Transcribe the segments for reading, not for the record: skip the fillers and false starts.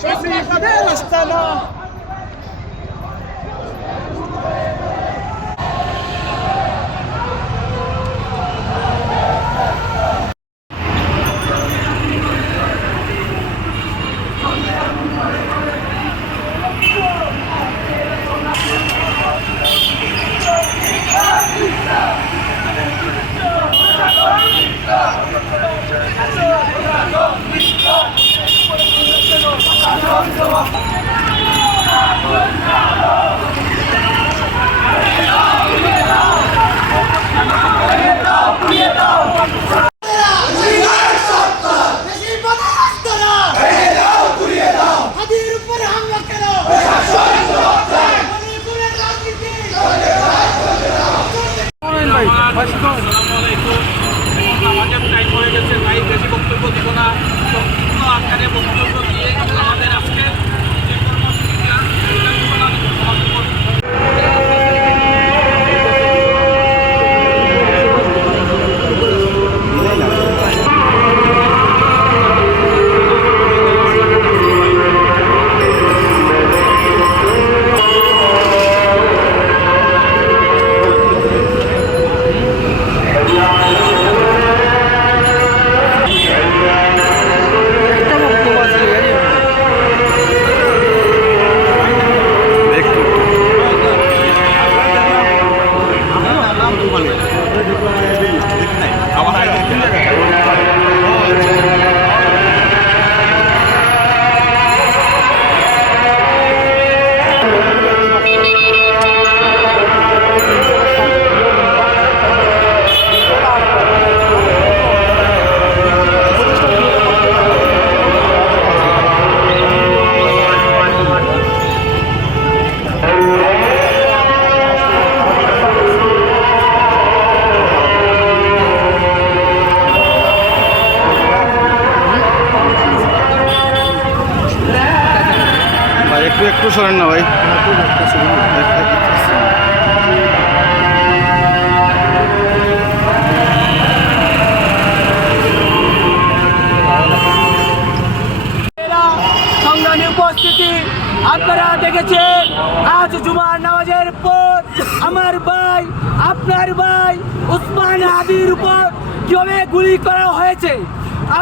শফিকদের আস্তানা। আমাদের টাইম হয়ে গেছে, তাই বেশি বক্তব্য দিব না। সম্পূর্ণ আকারে বক্তব্য দিয়ে আমাদের আজকে যে কর্মসূচিটা সমাপ্ত করব। একটু সরেন না ভাই। সংগ্রামী উপস্থিতি, আপনারা দেখেছেন আজ জুমার নামাজের পর আমার ভাই, আপনার ভাই উসমান হাদির উপর কিভাবে গুলি করা হয়েছে।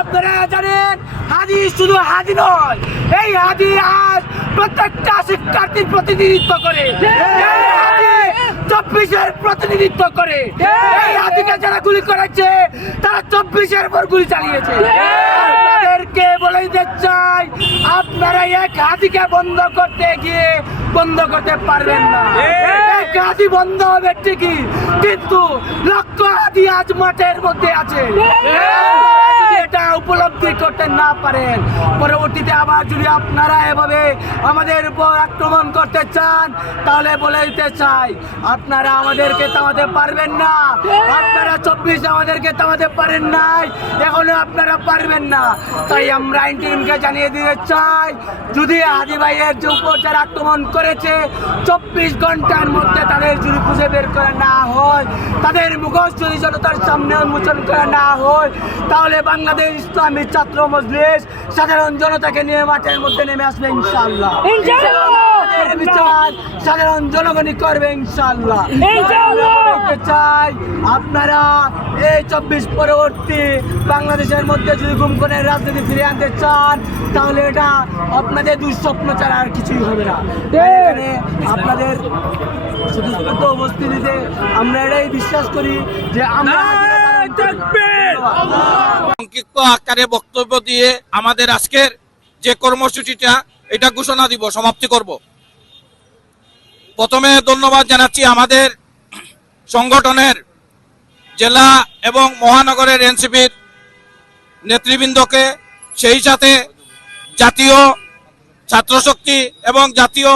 আপনারা জানেন হাদি শুধু হাদি নয়, এই হাদি আজ প্রত্যেকটা শিক্ষার্থীর প্রতিনিধিত্ব করে, এই হাদি 24-এর প্রতিনিধিত্ব করে। এই হাদিকে যারা গুলি করেছে তারা 24-এর পর গুলি চালিয়েছে। আপনাদেরকে বলে দিতে চাই, আপনারা এক হাদিকে বন্ধ করতে গিয়ে বন্ধ করতে পারবেন না। এক হাদি বন্ধ হবে ঠিকই, কিন্তু লক্ষ হাদি আজ মাঠের মধ্যে আছে। এটা উপলব্ধি করতে না পারেন, পরবর্তীতে আবার যদি আপনারা এভাবে আমাদের উপর আক্রমণ করতে চান, তাহলে বলে দিতে চাই আপনারা আমাদেরকে থামাতে পারবেন না। আপনারা 24 আমাদেরকে থামাতে পারেন নাই, এখনো আপনারা পারবেন না। তাই আমরা আইন টিমকে জানিয়ে দিতে চাই, যদি হাদি ভাইয়ের যে উপর যারা আক্রমণ করেছে 24 ঘন্টার মধ্যে তাদের যদি খুঁজে বের করে না হয়, তাদের মুখোশ যদি জনতার সামনে উন্মোচন করে না হয়, তাহলে বাংলাদেশ ইসলামী ছাত্র মজলিস সাধারণ জনতাকে নিয়ে মাঠের মধ্যে নেমে আসবে ইনশাআল্লাহ। বিচার সাধারণ জনগণই করবে ইনশাআল্লাহ। চাই আপনারা এই 24 পরবর্তী বাংলাদেশের মধ্যে যদি গুমখুনের রাজনীতি ফিরে আনতে চান, তাহলে এটা আপনাদের দুঃস্বপ্ন ছাড়া আর কিছুই হবে না। এখানে আপনাদের স্বতঃস্ফূর্ত উপস্থিতিতে আমরা এটাই বিশ্বাস করি যে আমরা সংক্ষিপ্ত আকারে বক্তব্য দিয়ে আমাদের আজকের যে কর্মসূচিটা এটা ঘোষণা দিব, সমাপ্তি করব। প্রথমে ধন্যবাদ জানাচ্ছি আমাদের সংগঠনের জেলা এবং মহানগরের এনসিপির নেতৃবৃন্দকে, সেই সাথে জাতীয় ছাত্রশক্তি এবং জাতীয়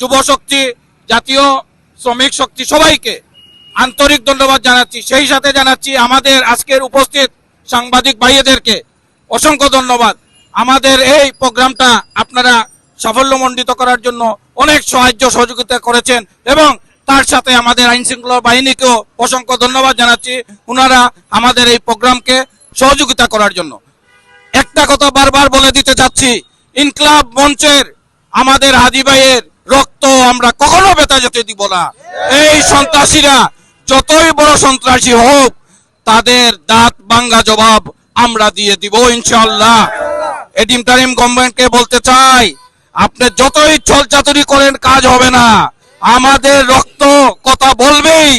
যুবশক্তি, জাতীয় শ্রমিক শক্তি সবাইকে আন্তরিক ধন্যবাদ জানাচ্ছি। সেই সাথে জানাচ্ছি আমাদের আজকের উপস্থিত সাংবাদিক ভাইদেরকে অসংখ্য ধন্যবাদ। আমাদের এই প্রোগ্রামটা আপনারা সাফল্যমণ্ডিত করার জন্য অনেক সাহায্য সহযোগিতা করেছেন, এবং তার সাথে আমাদের আইন শৃঙ্খলা বাহিনীকেও অসংখ্য ধন্যবাদ জানাচ্ছি, ওনারা আমাদের এই প্রোগ্রামকে সহযোগিতা করার জন্য। একটা কথা বারবার বলে দিতে চাচ্ছি ইনকলাব মঞ্চের আমাদের হাদি ভাইয়ের রক্ত আমরা কখনো বেতা যেতে দিব না। এই সন্ত্রাসীরা যতই বড় সন্ত্রাসী হোক, তাদের দাঁত ভাঙ্গা জবাব আমরা দিয়ে দিব ইনশাআল্লাহ। এডিম টারিম গভর্নমেন্টকে বলতে চাই, আপনি যতই ছল চাতুরি করেন কাজ হবে না। আমাদের রক্ত কথা বলবেই।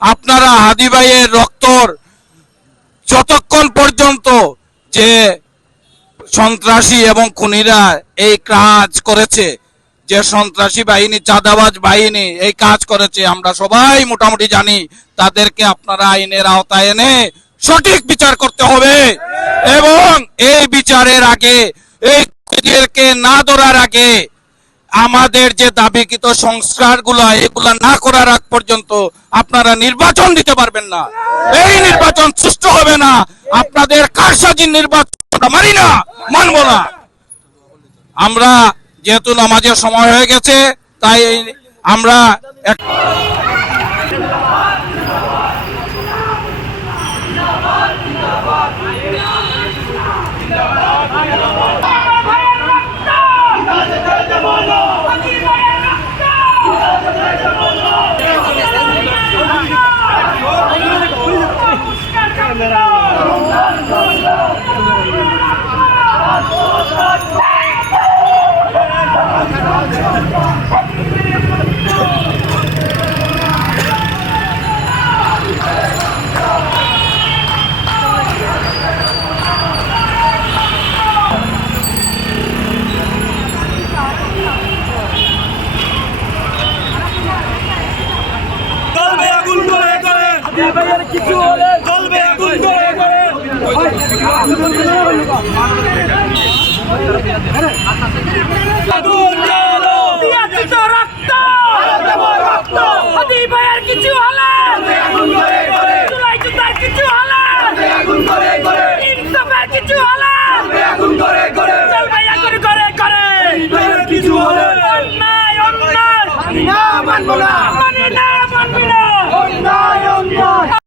আপনারা হাদি ভাইয়ের রক্তর যতক্ষণ পর্যন্ত যে সন্ত্রাসী এবং খুনিরা এই কাজ করেছে, যে সন্ত্রাসী বাহিনী, চাঁদাবাজ বাহিনী এই কাজ করেছে, আমরা সবাই মোটামুটি জানি। তাদেরকে আপনারা আইনের আওতায় এনে সঠিক বিচার করতে হবে এবং এই বিচারের আগে, এই খুনিদেরকে না ধরার আগে আমাদের যে দাবিকৃত সংস্কারগুলো এগুলা না করার আগ পর্যন্ত আপনারা নির্বাচন দিতে পারবেন না। এই নির্বাচন সুষ্ঠু হবে না। আপনাদের কারসাজির নির্বাচন মানি না, মানব না। আমরা যেহেতু নামাজের সময় হয়ে গেছে, তাই আমরা ভাইয়ের কিছু হলে চলবে আগুন করে করে। আগুন জ্বালো, দিয়েছি তো রক্ত, রক্ত। হাদি ভাইয়ের কিছু হলে আগুন করে করে। জুলাই জুতার কিছু হলে আগুন করে করে। ইনসাফের কিছু হলে আগুন করে করে। চলবে আগুন করে করে। ভাইয়ের কিছু হলে অন্যায় অন্যায় মানি না, মানবো না, মানি না, মানবি না, অন্যায় অন্যায়।